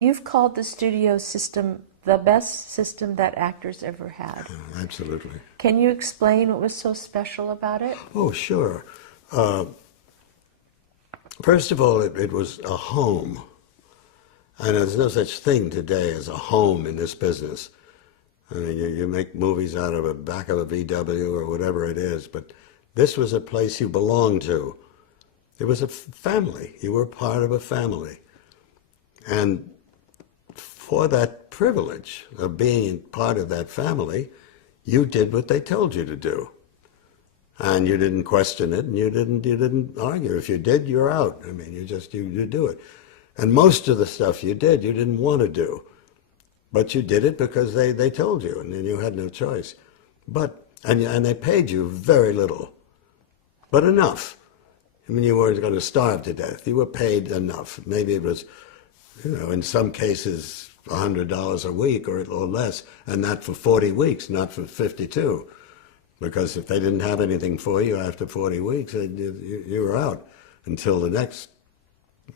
You've called the studio system the best system that actors ever had. Absolutely. Can you explain what was so special about it? Oh, sure. First of all, it was a home. And there's no such thing today as a home in this business. I mean, you make movies out of the back of a VW or whatever it is, but this was a place you belonged to. It was a family. You were part of a family. And for that privilege of being part of that family, you did what they told you to do. And you didn't question it, and you didn't argue. If you did, you're out. I mean, you do it. And most of the stuff you did, you didn't want to do. But you did it because they told you, and then you had no choice. And they paid you very little, but enough. I mean, you weren't going to starve to death. You were paid enough. Maybe it was, in some cases, $100 a week or less, and that for 40 weeks, not for 52. Because if they didn't have anything for you after 40 weeks, you were out until the next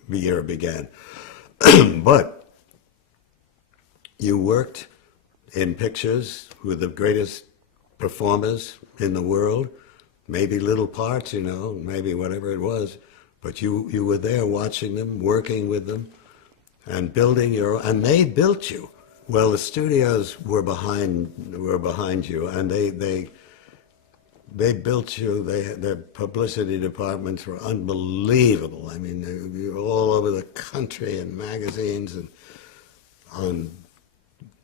year began. But you worked in pictures with the greatest performers in the world, maybe little parts, maybe whatever it was, but you were there watching them, working with them, and building and they built you. Well, the studios were behind you, and they built you. Their publicity departments were unbelievable. I mean, you were all over the country in magazines and on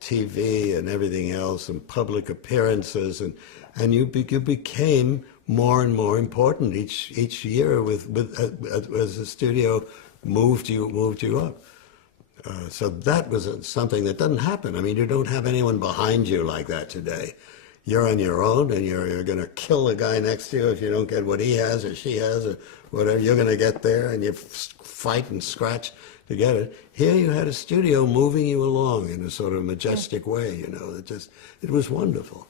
TV and everything else, and public appearances, and you became more and more important each year as the studio moved you up. So that was something that doesn't happen. I mean, you don't have anyone behind you like that today. You're on your own, and you're going to kill the guy next to you if you don't get what he has or she has or whatever. You're going to get there, and you fight and scratch to get it. Here you had a studio moving you along in a sort of majestic way, It was wonderful.